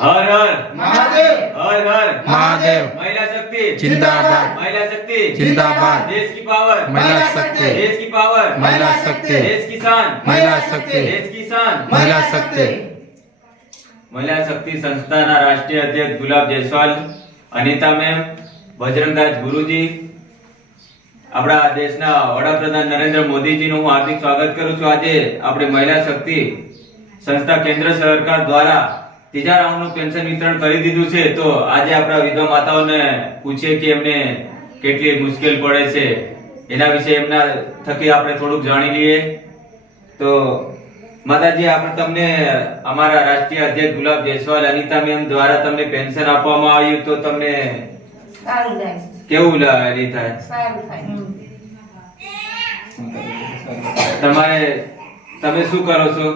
हर हर महादेव हर हर महादेव महिला शक्ति जिंदाबाद महिला शक्ति जिंदाबाद देश की पावर महिला शक्ति देश की पावर महिला शक्ति देश की शान महिला शक्ति देश की शान महिला शक्ति महिला शक्ति संस्थाના રાષ્ટ્રીય અધ્યક્ષ ગુલાબ જયસ્વાલ, અનિતા મેમ, બજરંગદાસ ગુરુજી, આપણા દેશના વડાપ્રધાન નરેન્દ્ર મોદીજીનું હું હાર્દિક સ્વાગત કરું છું। આજે આપણે મહિલા શક્તિ સંસ્થા કેન્દ્ર સરકાર દ્વારા ત્રીજા રાઉન્ડનું પેન્શન વિતરણ કરી દીધું છે। તો આજે આપણા વિધવા માતાઓને પૂછીએ કે એમને કેટલી મુશ્કેલ પડે છે, એના વિશે એમના થકી આપણે થોડુંક જાણી લઈએ। તો માતાજી, આપણે તમને અમારા રાષ્ટ્રીય અધ્યક્ષ ગુલાબ જયસ્વાલ, અનિતા મેમ દ્વારા તમને પેન્શન આપવામાં આવ્યું, તો તમને સારું થાય કેવું લાગે થાય? સારું થાય તમારે તમે શું કરો છો?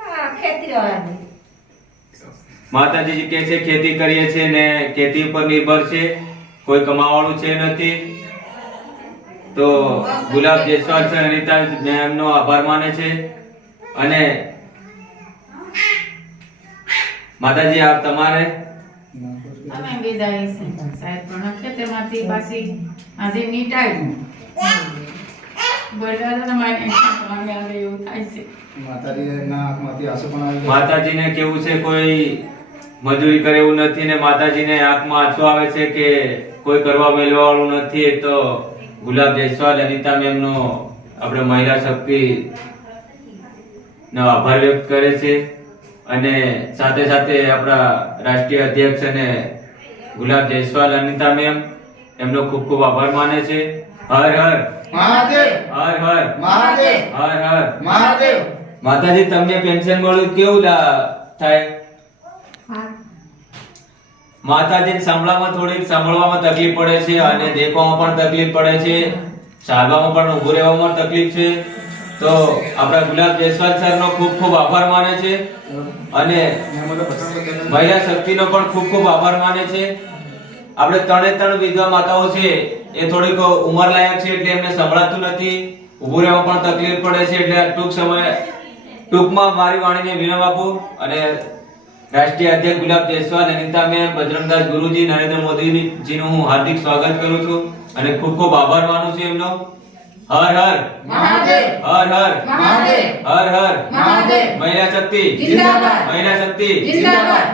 હા, ખેતી વાળા માતાજી કહે છે ખેતી કરીએ છે ને ખેતી ઉપર નિર્ભર છે, કોઈ કમાવાળું છે નથી। તો ગુલાબ જયસ્વાલ સર, અનિતા મેમનો આભાર માને છે। અને માતાજી, આપ તમારે અમે વિદાય છે સાહેબ, પણ ખેતરમાંથી પાછી આજે નીટાયું બોલવા તો તમારે આવે એવું થાય છે। માતાજીના આંખમાંથી આંસુ પણ આવી ગયા। માતાજીને કેવું છે કોઈ મજૂરી કરે એવું નથી ને માતાજીને આંખમાં આંસુ આવે છે કે કોઈ કરવા મેળવા વાળું નથી। તો ગુલાબ જયસ્વાલ, અનિતા મેમનો આપણે મહિલા શક્તિ નો આભાર વ્યક્ત કરે છે। અને સાથે સાથે આપણા રાષ્ટ્રીય અધ્યક્ષ અને ગુલાબ જયસ્વાલ, અનિતા મેમ એમનો ખૂબ ખૂબ આભાર માને છે। હર હર મહાદેવ હર હર મહાદેવ હર હર મહાદેવ। માતાજી, તમને પેન્શન મળ્યું કેવું થાય? માતાજી, સાંભળવામાં તકલીફ પડે છે અને દેખવામાં પણ તકલીફ પડે છે, ચાલવામાં પણ ઊભું રહેવામાં તકલીફ છે। તો આપણા ગુલાબ જયસ્વાલ સરનો ખૂબ ખૂબ આભાર માને છે અને મહિલા શક્તિનો પણ ખૂબ ખૂબ આભાર માને છે। આપણે ત્રણ વિધવા માતાઓ છે, એ થોડીક ઉંમર લાયક છે એટલે એમને સંભળાતું નથી, ઊભું રહેવામાં પણ તકલીફ પડે છે, એટલે ટૂંકમાં મારી વાણીને વિરામ આપું અને રાષ્ટ્રીય અધ્યક્ષ ગુલાબ જયસ્વાલ, અનિતા મેમ, બજરંગદાસ ગુરુજી, નરેન્દ્ર મોદીજીનું હું હાર્દિક સ્વાગત કરું છું અને ખૂબ ખૂબ આભાર માનું છું એમનો। હર હર મહાદેવ હર હર મહાદેવ હર હર મહાદેવ મહિલા શક્તિ જિંદાબાદ મહિલા શક્તિ જિંદાબાદ।